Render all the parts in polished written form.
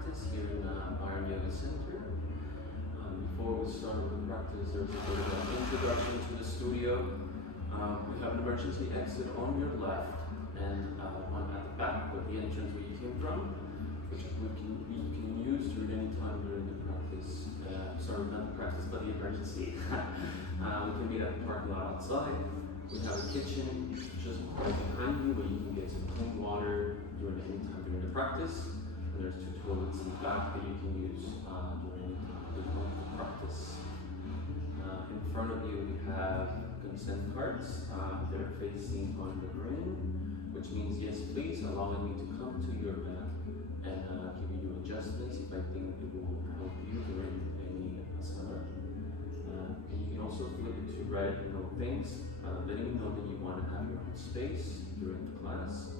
practice here in Iron Yoga Center. Before we start with the practice, there's a bit of an introduction to the studio. We have an emergency exit on your left and one at the back of the entrance where you came from, which you can use during any time during the practice. Sorry, not the practice, but the emergency. We can meet at the parking lot outside. We have a kitchen just right behind you where you can get some clean water during any time during the practice. And there's 2 toilets in the back that you can use during any time during the practice. In front of you we have consent cards. They're facing on the green, which means yes please, allowing me to come to your mat and give you adjustments if I think it will help you during any asana. And you can also flip it to red, things, letting you know that you want to have your own space during the class,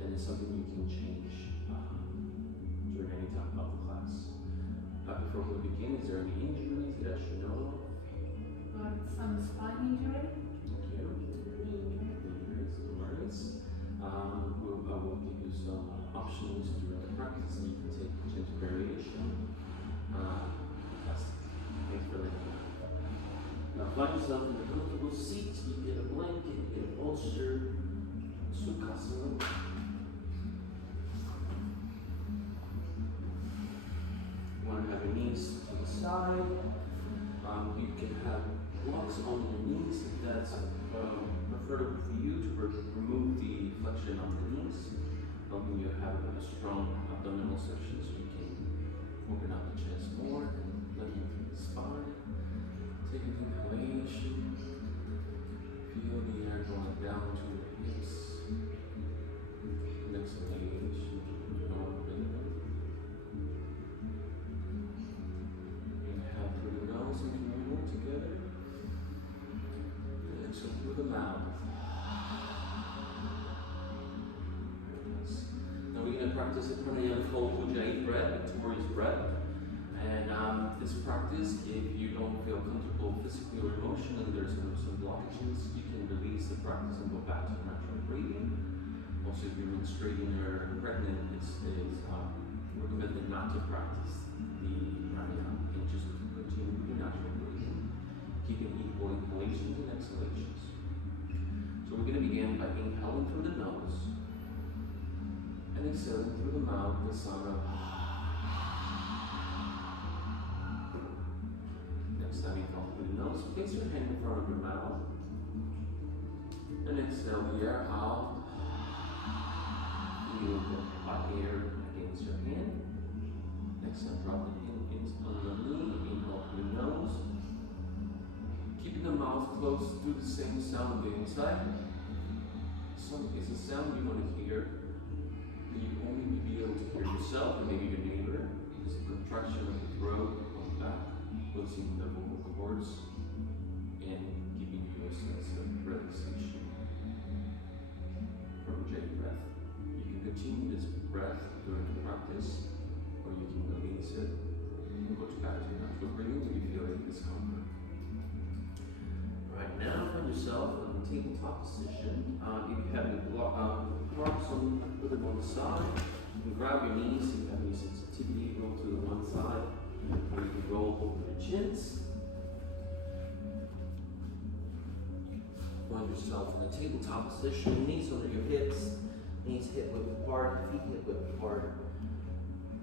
and it's something you can change during any time of the class. Before we begin, is there any injuries that I should know of? Some spine injury. Thank you. Injuries, no worries. I will give you some options during the practice, and you can take change variation. Fantastic. Thanks for letting me know. Now find yourself in a comfortable seat. You get a blanket, you get a bolster, Sukhasana. You want to have your knees to the side. You can have blocks on your knees if that's preferable for you to remove the flexion of the knees, helping you have a strong abdominal section so you can open up the chest more and letting through the spine. Take an inhalation, feel the air going down to the hips. An exhalation, going rhythm. Inhale through the nose and communal together. And exhale through the mouth. Nice. Now we're going to practice a pranayama called Ujjayi breath, Victoria's breath. And this practice, if you don't feel comfortable physically or emotionally, there's some blockages, you can release the practice and go back to natural breathing. Also, if you're menstruating or pregnant, it's recommended not to practice the pranayama and just continue with your natural breathing, keeping equal inhalations and exhalations. So we're going to begin by inhaling through the nose and exhaling through the mouth the sound of Time you come through the nose, place your hand in front of your mouth and exhale the air out. Feel the hot air against your hand. Exhale, drop it in on the knee, inhale through the nose. Keeping the mouth closed, do the same sound on the inside. Some is a sound you want to hear, but you only be able to hear yourself and maybe your neighbor. It's a contraction of the throat on the back, closing the vocal cords and giving you a sense of relaxation from Ujjayi breath. You can continue this breath during the practice, or you can release it and go back to natural breathing when you feel any discomfort. Right now, find yourself in the tabletop position. If you have any marks put them on the side. You can grab your knees if you have any sensitivity, go to the one side, or you can roll over your chins. Find yourself in a tabletop position, knees under your hips, knees hip width apart, feet hip width apart.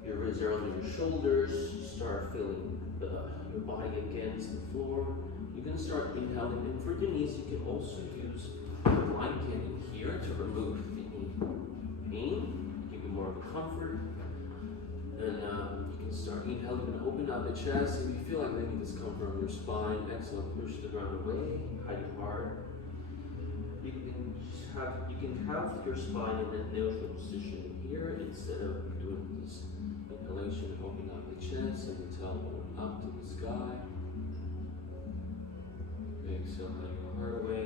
Your wrists are under your shoulders. You start feeling your body against the floor. You're going to start inhaling, and for your knees, you can also use a blanket in here to remove any pain, give you more of a comfort. And you can start inhaling and open up the chest. If you feel like any discomfort on your spine, exhale, push the ground away, hide your heart. You can have your spine in that neutral position here instead of doing this inhalation, opening up the chest and the tailbone up to the sky. Exhale, let your heart away.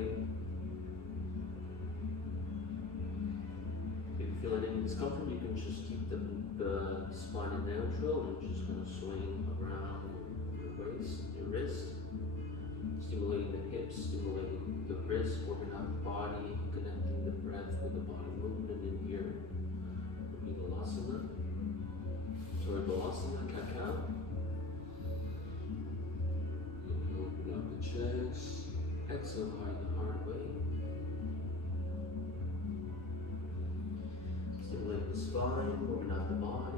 If you feel any discomfort, you can just keep the spine in neutral and just kind of swing around your waist, your wrist, stimulating the hips, stimulating the wrist, working out the body, connecting the breath with the body movement in here. Vinyasa. Balasana, Cacao. Inhale, open up the chest. Exhale, hide the heart way. Stimulate the spine, open up the body.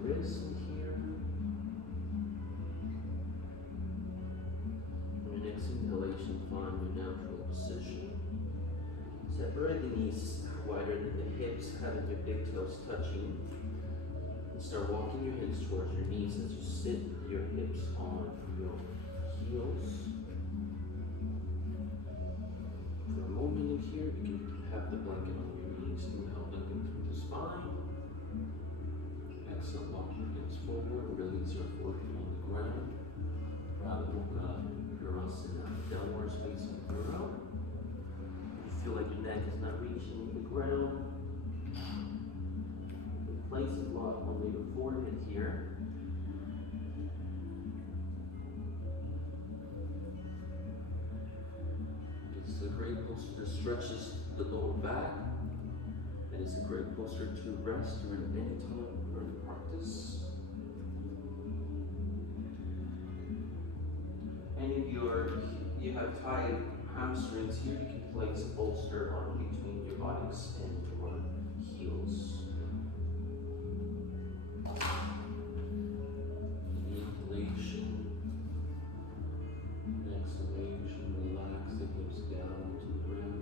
Wrist here. On your next inhalation, find your natural position. Separate the knees wider than the hips, having your big toes touching. And start walking your hands towards your knees as you sit your hips on your heels. For a moment in here, you can have the blanket on your knees. Inhale, lengthen through the spine. Exhale, walk your hands forward, release your forehead on the ground. Radha Mukha, Virasana, downward facing girl. You feel like your neck is not reaching the ground. Place a block on your forehead here. This is a great posture that stretches the lower back. And it's a great posture to rest during any time of the practice. And if you have tight hamstrings here, you can place a bolster on between your bodies and your heels. Inhalation, exhalation, relax the hips down to the ground.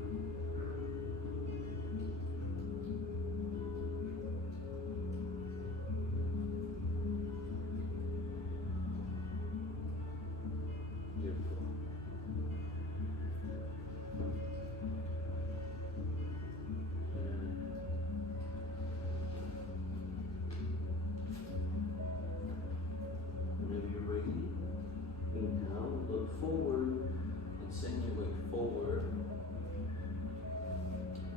Forward and send your weight forward.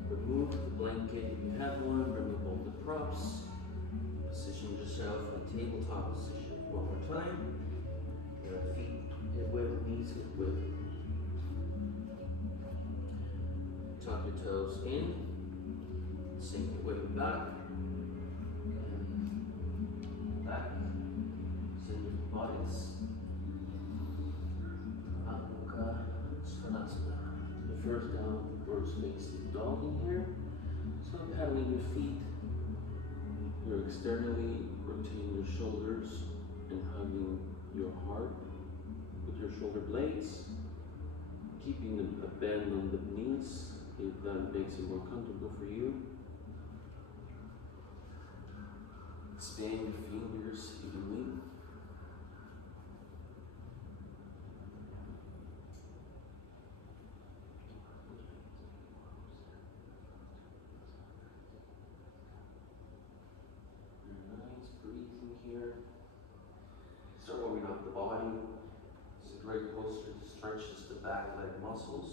Remove the blanket if you have one, remove all the props. Position yourself in tabletop position. One more time. Your feet hip width, knees hip width. Tuck your toes in. Sink your weight back. And back. Send your bodies. The first downward facing dog in here. So paddling your feet. You're externally rotating your shoulders and hugging your heart with your shoulder blades. Keeping a bend on the knees if that makes it more comfortable for you. Expand your fingers evenly. Here. Start warming up the body. It's a great posture that stretches the back leg muscles.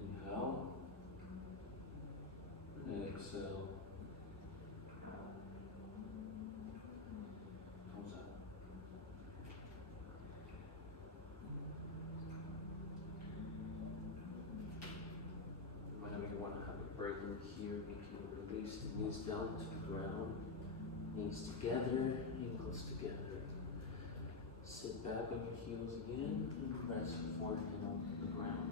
Inhale. And exhale. Comes out. Whenever you want to have a break in here, you can release the knees down to the ground. Knees together, ankles together. Sit back on your heels again and rest your forehead on the ground.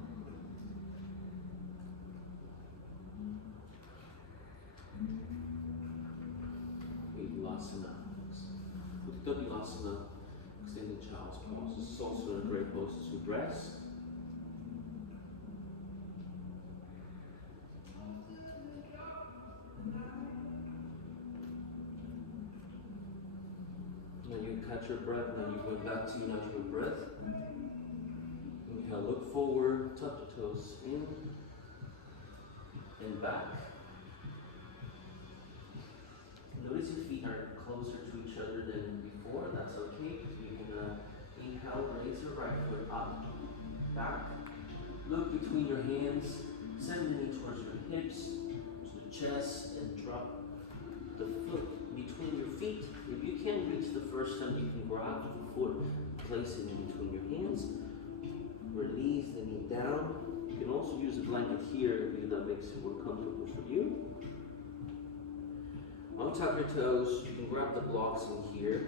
Uttanasana. Uttanasana, extended child's pose. This is also a great pose to rest. Now you catch your breath, and then you go back to your natural breath. Inhale, look forward, tuck your toes in and back. Notice your feet are closer to each other than before. That's okay. You can inhale, raise your right foot up, back. Look between your hands, send the knee towards your hips, to the chest, and drop the foot between your feet. If you can't reach the first time, you can grab the foot, place it in between your hands, release the knee down. You can also use a blanket here if that makes it more comfortable for you. Untap your toes. You can grab the blocks in here.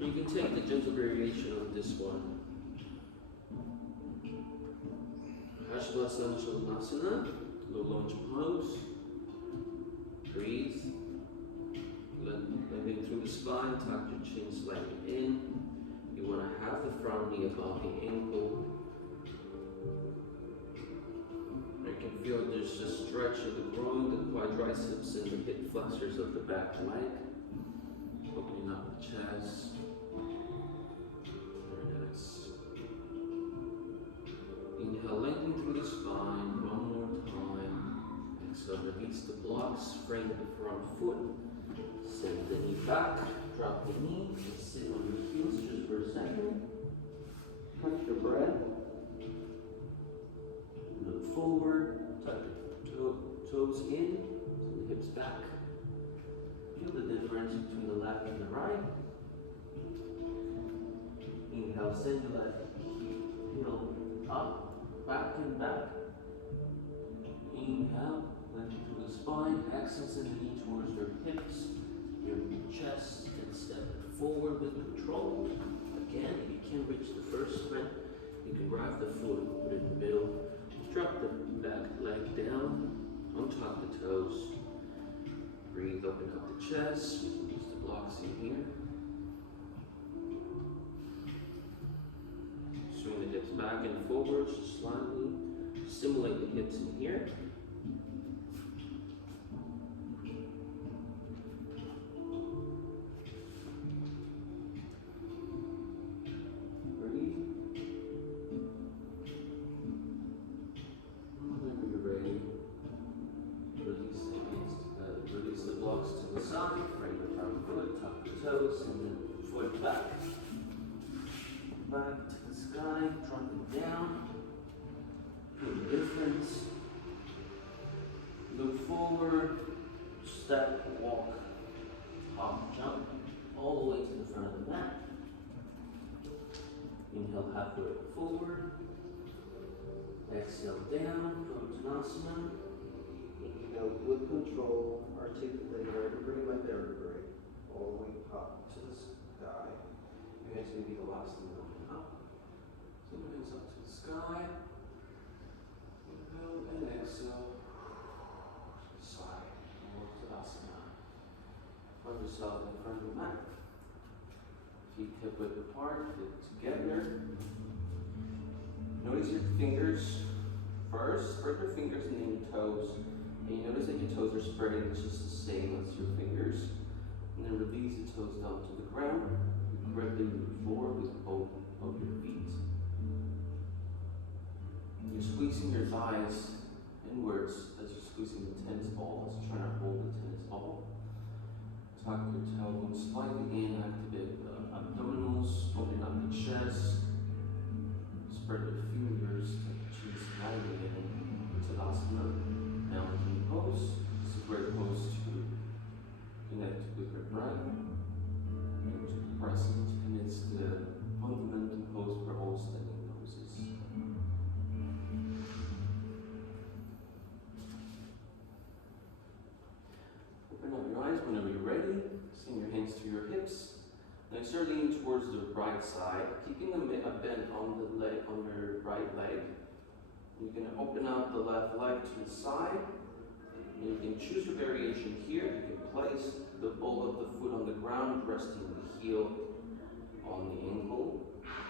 You can take the gentle variation of this one. Hashabasana Chalanasana, low lunge pose. Breathe. Letting through the spine, tuck your chin slightly in. You want to have the front knee above the ankle. You can feel there's a stretch of the groin, the quadriceps, and the hip flexors of the back leg. Opening up the chest. Very nice. Inhale, lengthen through the spine. One more time. Exhale, release the blocks. Frame the front foot. Send the knee back. Drop the knee. Sit on your heels just for a second. Catch your breath. Look forward. Tuck your toes in. Send the hips back. Feel the difference between the left and the right. Inhale, send your left heel up, back and back. Inhale, lengthen through the spine. Exhale, send the knee towards your hips, your chest, and step it forward with control. Again, if you can't reach the first time, you can grab the foot, put it in the middle, drop the back leg down, untop the toes. Breathe, open up the chest. Use the blocks in here. Swing the hips back and forward, just slightly. Stimulate the hips in here. Breathe. Whenever you're ready, release the blocks to the side, frame the front foot, tuck the toes, and then foot back. Back to the sky, drop it down. Feel the difference. Look forward, step, walk, hop, jump, all the way to the front of the mat. Inhale halfway forward. Exhale down, Uttanasana. Inhale with control, articulate vertebrae by vertebrae, all the way up to the sky. Your hands may be the last thing looking up. Send your hands up to the sky. Inhale and exhale. Sigh. Uttanasana. Find yourself in front of the mat. Feet hip width apart, feet together. Notice your fingers first. Spread your fingers and then your toes. And you notice that your toes are spreading just the same as your fingers. And then release the toes down to the ground. You correctly move forward with both of your feet. You're squeezing your thighs inwards as you're squeezing the tennis ball, as you're trying to hold the tennis ball. Tuck your tailbone slightly in, activate the abdominals, open up the chest. Spread your fingers, tuck your chin slightly in, Uttanasana. Mountain pose. This is a great pose to connect with your breath, into the present, and it's the fundamental pose for all standing poses. Open up your eyes whenever you're ready. Send your hands to your hips. Now start leaning towards the right side, keeping a bend on the leg, on your right leg. You can open up the left leg to the side. And you can choose a variation here. You can place the ball of the foot on the ground, resting the heel on the ankle.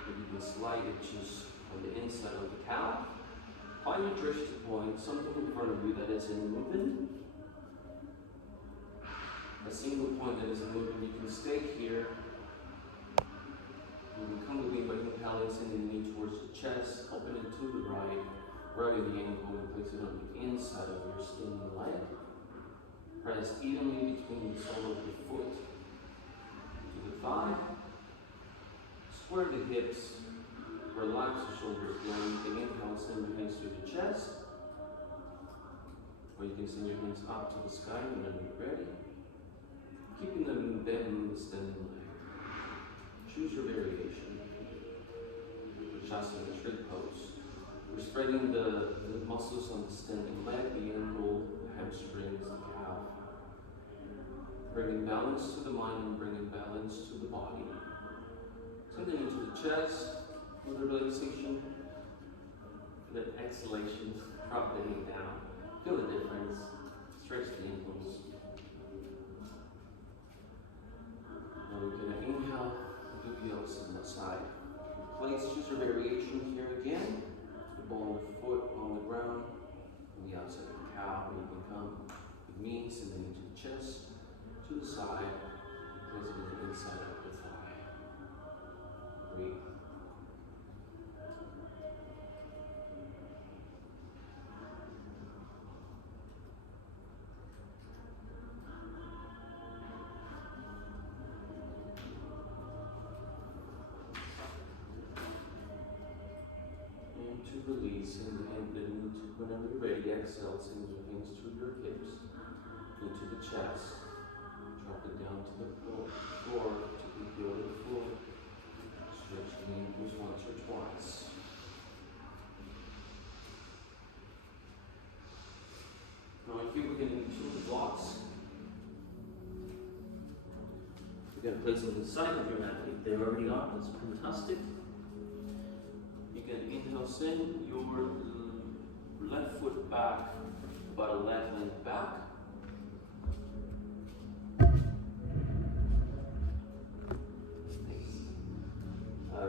And you can slide it just on the inside of the calf. Find your drishti point, something in front of you that is in movement. A single point that is in movement. You can stay here. You can come with me by inhaling, sending the knee towards the chest, open it to the right. Right in the ankle and place it on the inside of your standing leg. Press evenly between the sole of the foot to the thigh. Square the hips. Relax the shoulders down. Again, inhale, send your hands to the chest. Or you can send your hands up to the sky whenever you're ready. Keeping them bent in the standing leg. Choose your variation. Vrishasana, straight pose. We're spreading the muscles on the standing leg, the ankle, the hamstrings, the calf. Bringing balance to the mind and bringing balance to the body. Sending into the chest with a relaxation. And then exhalation, drop the knee down. Feel the difference. Stretch the ankles. Now we're going to inhale, do the opposite on that side. Place, choose your variation here again. The ball of the foot on the ground, on the outside of the calf, where you can come with me, sending into the chest, to the side, place it in the inside of the thigh. Breathe. To release and then whenever you're ready, exhale, send your hands to your hips, into the chest, drop it down to the floor, to the heel of the floor, stretch the ankles once or twice. Now here we're going to do the blocks. We're going to place them inside of your mat. If they're already on, that's fantastic. You can inhale, send your left foot back, about a leg length back.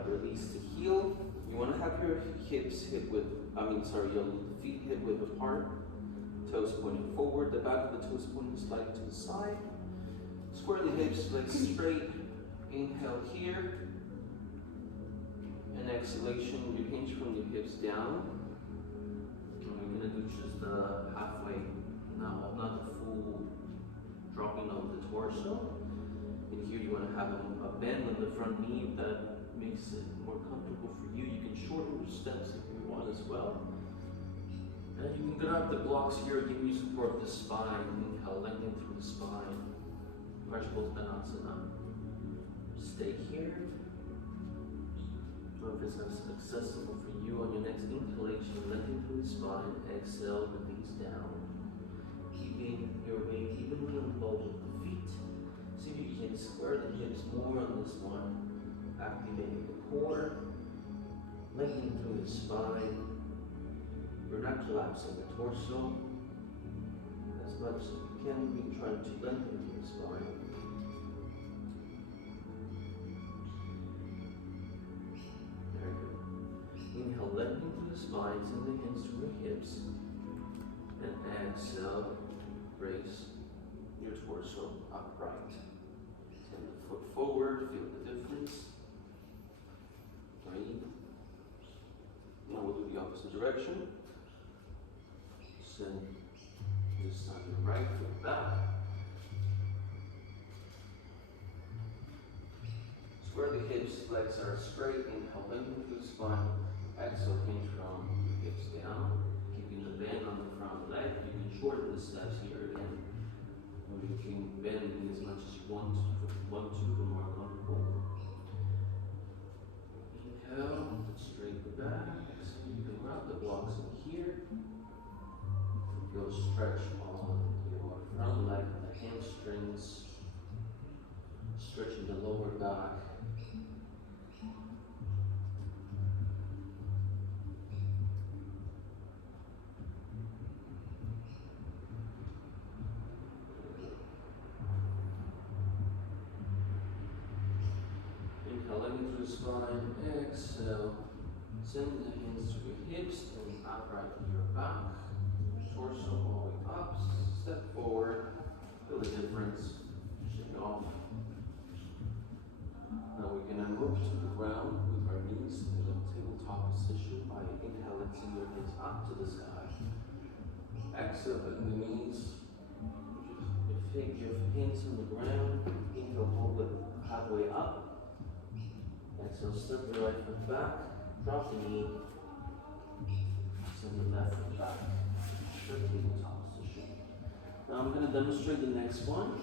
Release the heel. You want to have your hips hip width, your feet hip width apart. Toes pointing forward, the back of the toes pointing slightly to the side. Square the hips, legs straight. Inhale here. And exhalation, you hinge from the hips down. And we're going to do just the halfway, not the full dropping of the torso. And here you want to have a bend on the front knee if that makes it more comfortable for you. You can shorten your steps if you want as well. And you can grab the blocks here, give you support of the spine. Inhale, lengthen through the spine. Parshvottanasana. Stay here. If it's accessible for you on your next inhalation, lengthen through the spine, exhale, release down. Keeping your weight evenly on the balls of the feet. See if you can square the hips more on this one. Activating the core, lengthening through the spine. We're not collapsing the torso as much as we can. We're trying to lengthen through the spine. Inhale, lengthening through the spine, send the hands to your hips. And exhale, raise your torso upright. Send the foot forward, feel the difference. Breathe. Now we'll do the opposite direction. Send this time your right foot back. Square the hips, legs are straight. Inhale, lengthen through the spine. Exhale, hinge from the hips down, keeping the bend on the front leg. You can shorten the steps here again. Or you can bend as much as you want to, the more comfortable. Inhale, straighten the back. Exhale, you can grab the blocks in here. Feel stretch on your front leg and the hamstrings, stretching the lower back. Through the spine, exhale, send the hands to your hips and upright to your back, torso all the way up, step forward, feel the difference, shake it off. Now we're going to move to the ground with our knees in the tabletop position by inhaling, send your hands up to the sky. Exhale, bend the knees, take your hands on the ground, inhale, hold it halfway up. Exhale, step the right foot back, drop the knee, send the left foot back, straight tabletop position. Now I'm going to demonstrate the next one.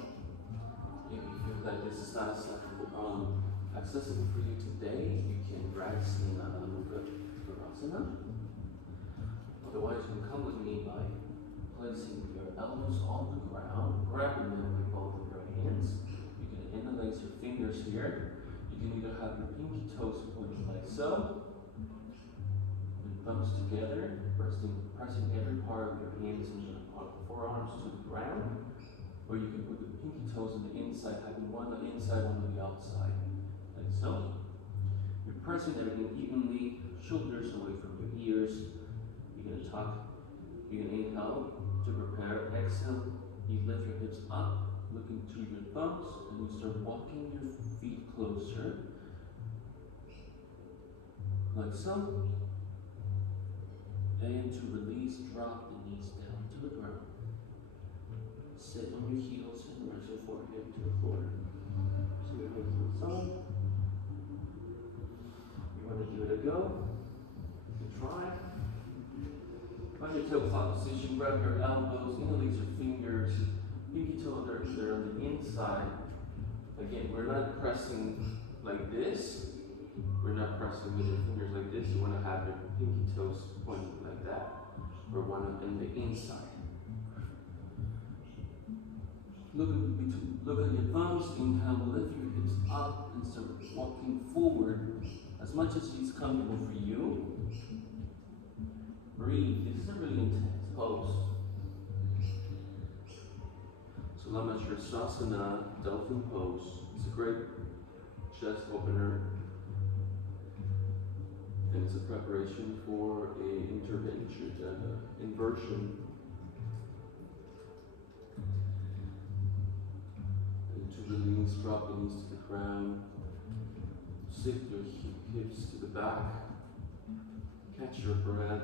If you feel that this is not accessible for you today, you can rise in Adho Mukha Virasana. Otherwise, you can come with me by placing your elbows on the ground, grabbing them with both of your hands. You can interlace your fingers here. You can either have your pinky toes pointing like so, and thumbs together, pressing every part of your hands and your forearms to the ground, or you can put the pinky toes on the inside, having one on the inside, one on the outside, like so. You're pressing everything evenly, shoulders away from your ears. You're going to talk. You can inhale to prepare. Exhale, you lift your hips up, looking through your thumbs, and you start walking your feet closer, like so. And to release, drop the knees down to the ground. Sit on your heels and rest your forehead to the floor. So you're making some. You want to give it a go. You try. Find your tabletop position, grab your elbows, interlace your fingers, pinky toe they're on the inside. Again, we're not pressing like this. We're not pressing with your fingers like this. You want to have your pinky toes pointing like that, or one on the inside. Look at your thumbs. Inhale, lift your hips up and start walking forward as much as is comfortable for you. Breathe. This is a really intense pose. Salamashirasana, dolphin pose. It's a great chest opener. And it's a preparation for a intervention, inversion. And to release, drop the knees to the ground. Shift your hips to the back. Catch your breath.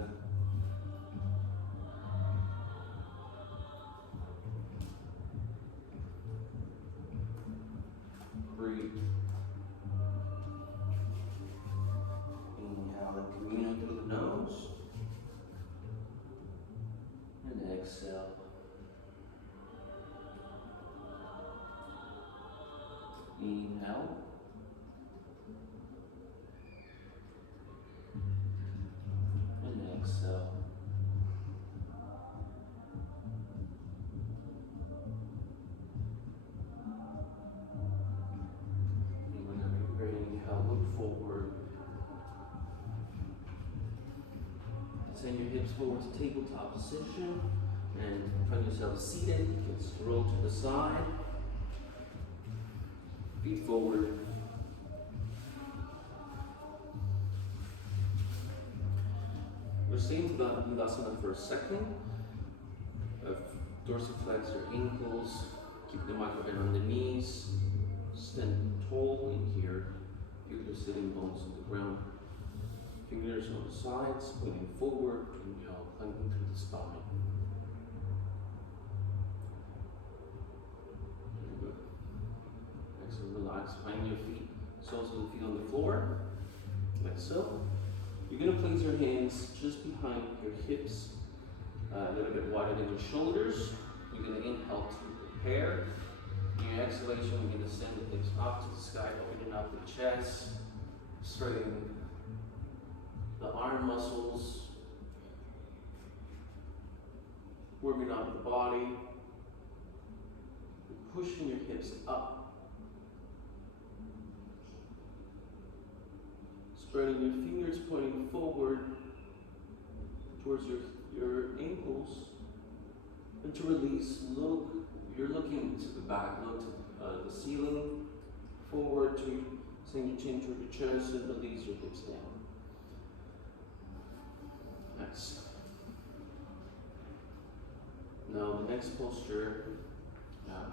Breathe. Inhale and communion through the nose. And exhale. Inhale. And exhale. Look forward. Send your hips forward to tabletop position and find yourself seated. You can scroll to the side. Feet forward. We're staying to Dandasana for a second. Dorsiflex your ankles. Keep the microphone on the knees. Stand tall in here. Feel your sitting bones on the ground. Fingers on the sides, pointing forward. Inhale, climbing through the spine. Very good. Exhale, relax. Find your feet, soles of the feet on the floor, like so. You're going to place your hands just behind your hips, a little bit wider than your shoulders. You're going to inhale to prepare. In your exhalation, you're going to send the hips up to the sky, opening up the chest, straightening the arm muscles, warming up the body, pushing your hips up, spreading your fingers pointing forward towards your ankles, and to release, look. You're looking to the back, look to the ceiling, forward to send your chin toward your chest and release your hips down. Nice. Now the next posture,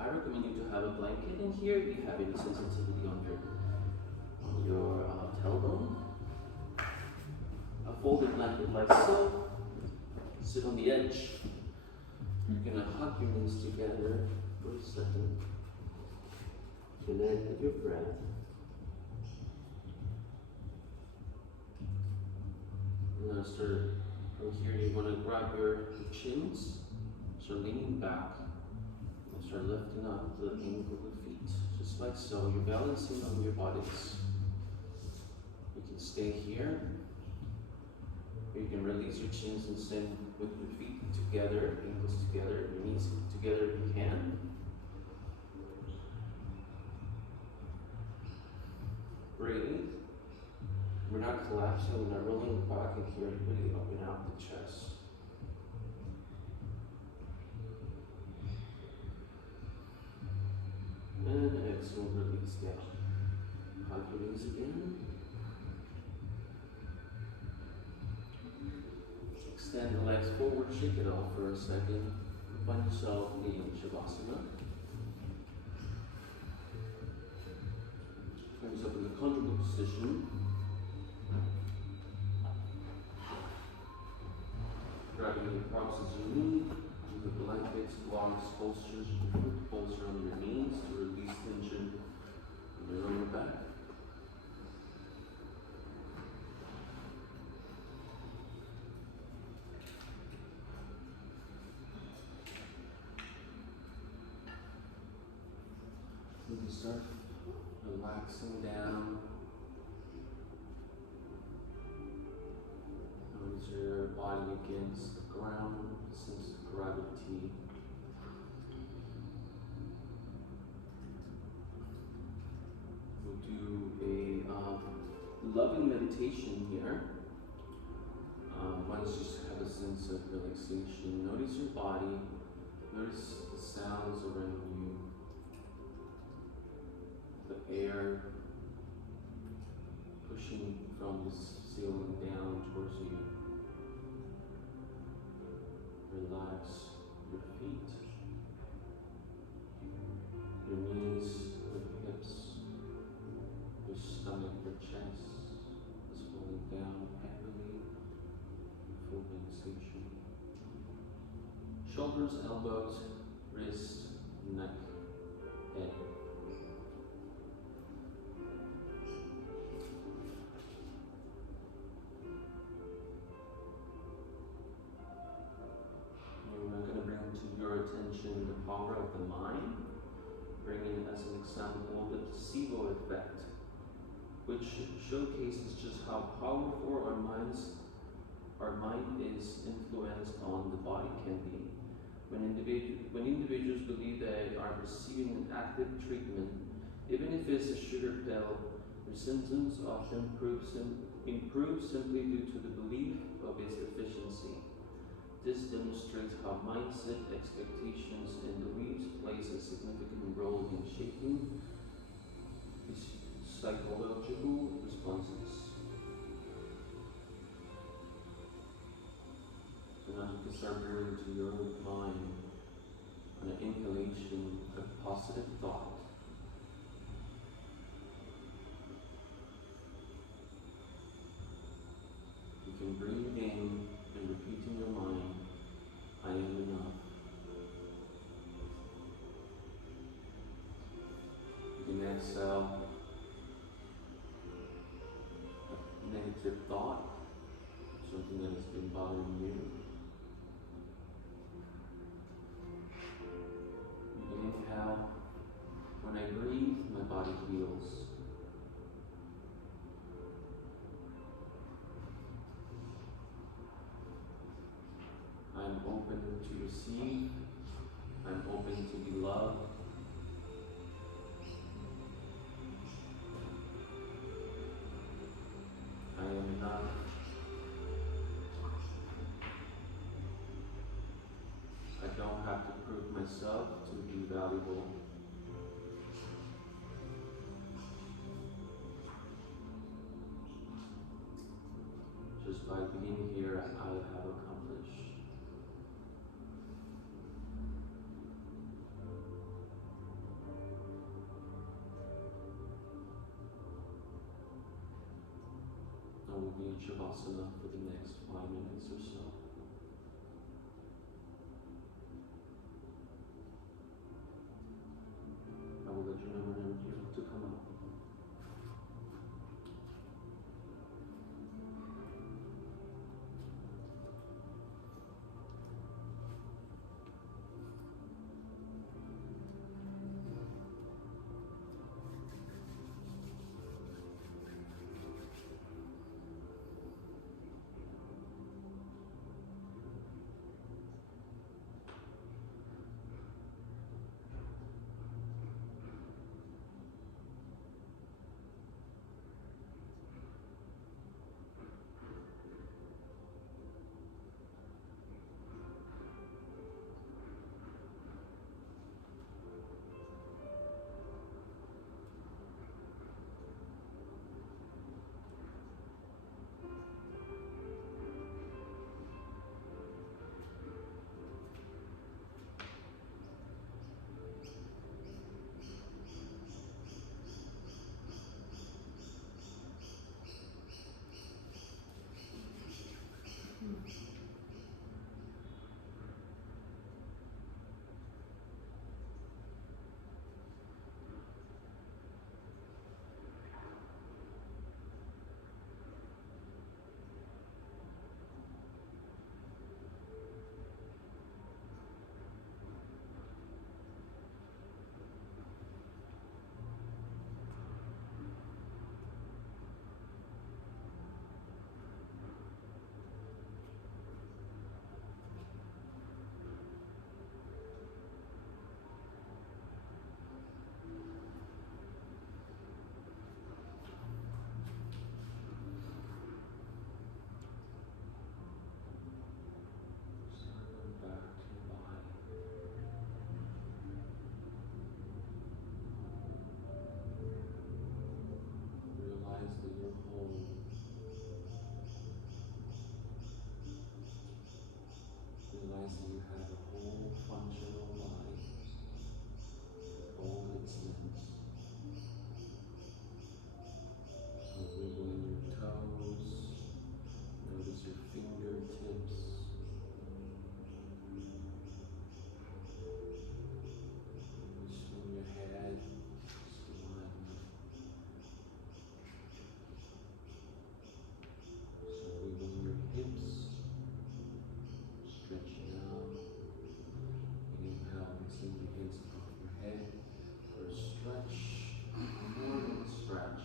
I recommend you to have a blanket in here if you have any sensitivity on your tailbone. A folded blanket like so. Sit on the edge. You're going to hug your knees together for a second. Connect with your breath. Now start from here. You want to grab your chins, so leaning back, Start lifting up the ankle of the feet, just like so. You're balancing on your bodies. You can stay here. Or you can release your chins and stand with your feet together, ankles together, your knees together if you can. Breathe. We're not collapsing, we're not rolling back in here, really open out the chest. And exhale, release down. Hug release again. Extend the legs forward, shake it off for a second. Find yourself in Shavasana. Find yourself in the comfortable position. Grabbing the crosses you need. The blankets, blocks, bolsters, you can put the bolster on your knees to release tension in your lower back. You can start relaxing down. Notice your body against the ground, sense of gravity. We'll do a loving meditation here. Once just have a sense of relaxation. Notice your body. Notice the sounds around you. The air pushing from the ceiling down towards you. Relax your feet, your knees, your hips, your stomach, your chest is falling down heavily, full relaxation. Shoulders, elbows, wrists, neck, head. Your attention the power of the mind, bringing as an example the placebo effect, which showcases just how powerful our mind is influenced on the body can be. When individuals believe they are receiving an active treatment, even if it's a sugar pill, their symptoms often improve simply due to the belief of its efficiency. This demonstrates how mindset, expectations, and beliefs plays a significant role in shaping psychological responses. So now you can start bringing to your mind an inhalation of positive thought. You can breathe in and repeat in your mind, I am enough. You can exhale a negative thought, something that has been bothering you. You can inhale, when I breathe, my body heals. I'm open to receive. I'm open to be loved. I am enough. I don't have to prove myself to be valuable. Just by being here, I have accomplished. I will be in Shavasana for the next 5 minutes or so. I will let you know when I'm able to come out. have a whole functional body. Hold its limbs. So wiggling your toes. Notice your fingertips. Swing your head slightly. So wiggling your hips. Stretching out. Inhale and send your hands above your head for a stretch. More than a stretch.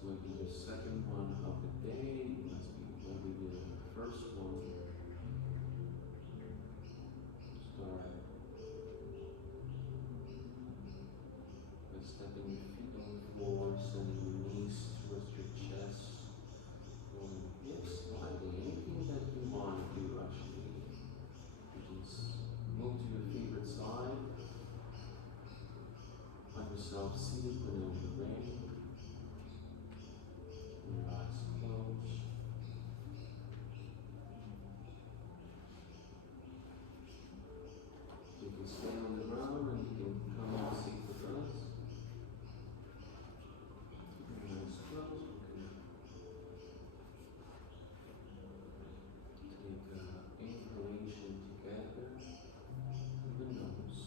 So we do the second one of the day. Let's be like we did in the first one. Start by stepping your feet on the floor, sending your knees towards your chest, rolling your hips slightly. Anything that you want to do actually. You just move to your favorite side. Find yourself seated whenever you're ready. Your eyes closed. You can stay on the ground and you can come and seat with us. Your eyes closed. We can take inhalation together through the nose.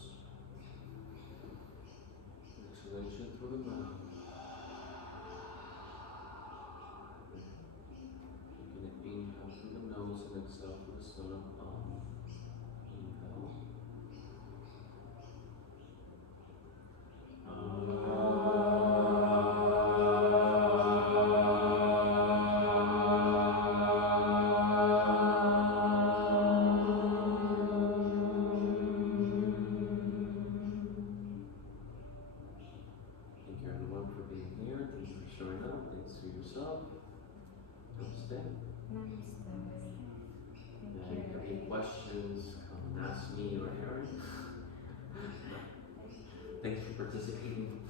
Exhalation through the mouth. You can inhale through the nose and exhale through the stomach. Inhale. Thank you everyone for being here. Thank you for showing up. Thanks for yourself. Namaste. And if you have any questions, come and ask me or Aaron. Thanks for participating.